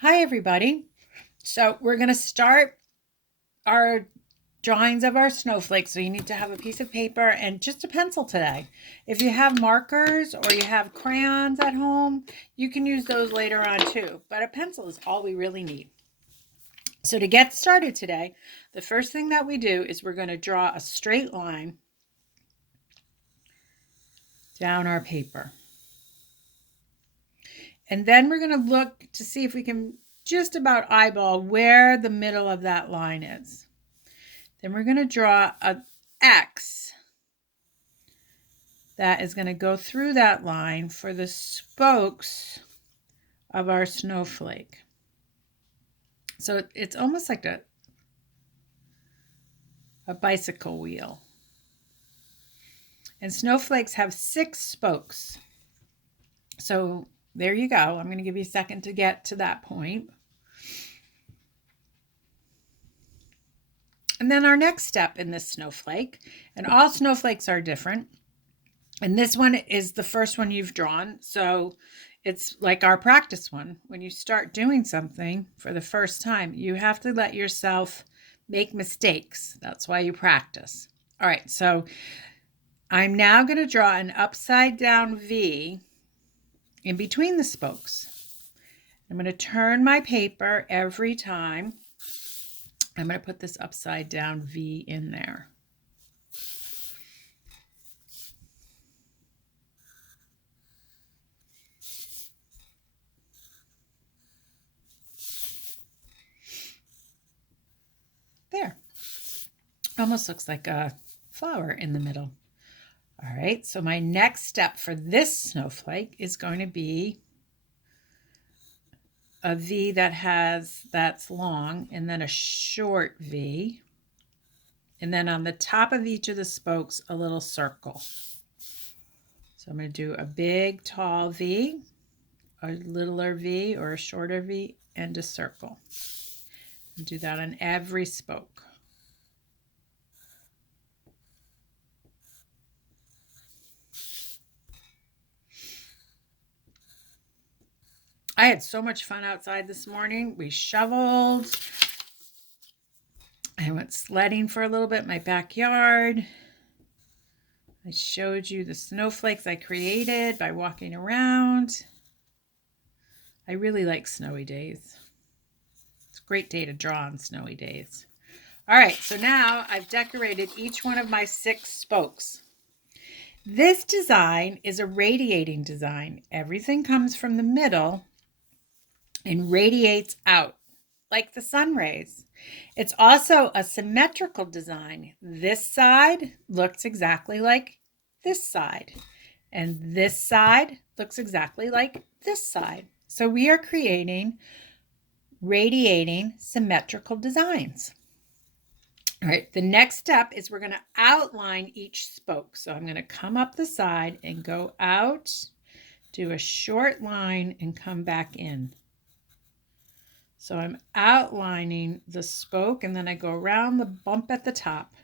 Hi, everybody. So we're going to start our drawings of our snowflakes. So you need to have a piece of paper and just a pencil today. If you have markers or you have crayons at home, you can use those later on too. But a pencil is all we really need. So to get started today, the first thing that we do is we're going to draw a straight line down our paper. And then we're going to look to see if we can just about eyeball where the middle of that line is. Then we're going to draw an X that is going to go through that line for the spokes of our snowflake. So it's almost like a bicycle wheel. And snowflakes have 6 spokes. So there you go. I'm going to give you a second to get to that point. And then our next step in this snowflake, and all snowflakes are different. And this one is the first one you've drawn. So it's like our practice one. When you start doing something for the first time, you have to let yourself make mistakes. That's why you practice. All right, so I'm now going to draw an upside down V in between the spokes. I'm going to turn my paper every time. I'm going to put this upside down V in there. There. Almost looks like a flower in the middle. All right, so my next step for this snowflake is going to be a V that's long, and then a short V. And then on the top of each of the spokes, a little circle. So I'm going to do a big, tall V, a littler V, or a shorter V, and a circle. And do that on every spoke. I had so much fun outside this morning. We shoveled. I went sledding for a little bit in my backyard. I showed you the snowflakes I created by walking around. I really like snowy days. It's a great day to draw on snowy days. All right, so now I've decorated each one of my 6 spokes. This design is a radiating design. Everything comes from the middle and radiates out like the sun rays. It's also a symmetrical design. This side looks exactly like this side, and this side looks exactly like this side. So we are creating radiating symmetrical designs. All right, the next step is we're going to outline each spoke. So I'm going to come up the side and go out, do a short line, and come back in. So I'm outlining the spoke, and then I go around the bump at the top.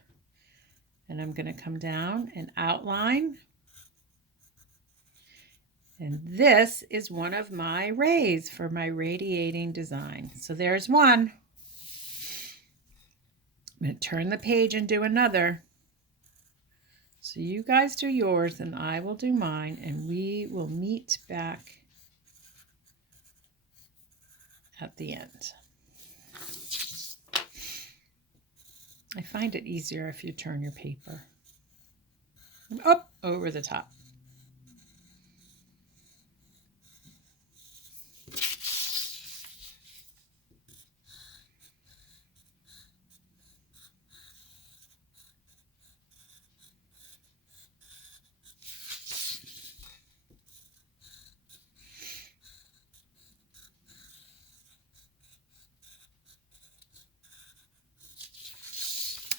And I'm going to come down and outline. And this is one of my rays for my radiating design. So there's one. I'm going to turn the page and do another. So you guys do yours and I will do mine, and we will meet back at the end. I find it easier if you turn your paper up over the top.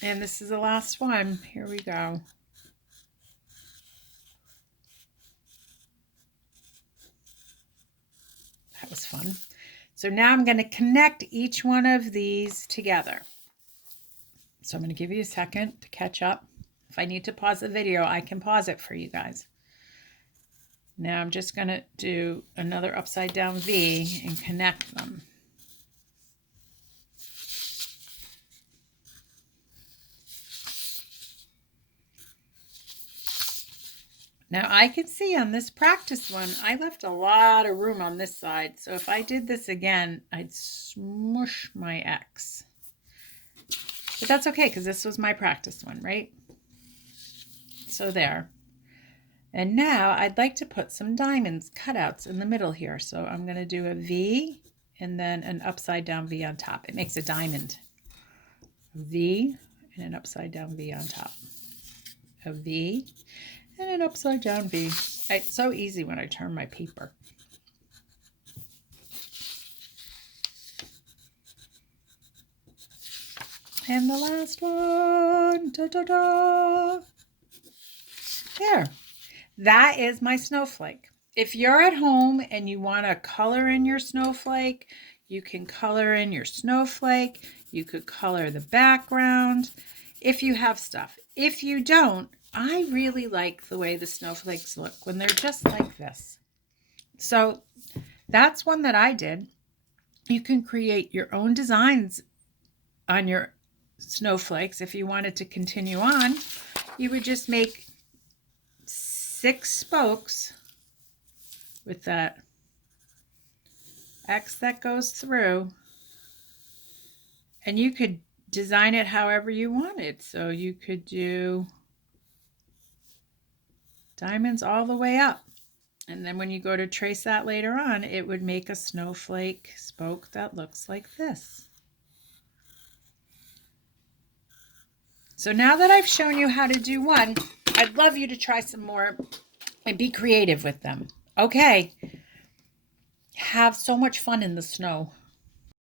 And this is the last one. Here we go. That was fun. So now I'm going to connect each one of these together. So I'm going to give you a second to catch up. If I need to pause the video, I can pause it for you guys. Now I'm just going to do another upside down V and connect them. Now I can see on this practice one, I left a lot of room on this side. So if I did this again, I'd smush my X. But that's okay, because this was my practice one, right? So there. And now I'd like to put some diamonds cutouts in the middle here. So I'm going to do a V and then an upside down V on top. It makes a diamond. A V and an upside down V on top. A V and an upside down V. It's so easy when I turn my paper. And the last one. Da, da, da. There. That is my snowflake. If you're at home and you want to color in your snowflake, you can color in your snowflake. You could color the background if you have stuff. If you don't, I really like the way the snowflakes look when they're just like this. So that's one that I did. You can create your own designs on your snowflakes. If you wanted to continue on, you would just make 6 spokes with that X that goes through, and you could design it however you wanted. So you could do diamonds all the way up, and then when you go to trace that later on, it would make a snowflake spoke that looks like this. So now that I've shown you how to do one, I'd love you to try some more and be creative with them. Okay. Have so much fun in the snow.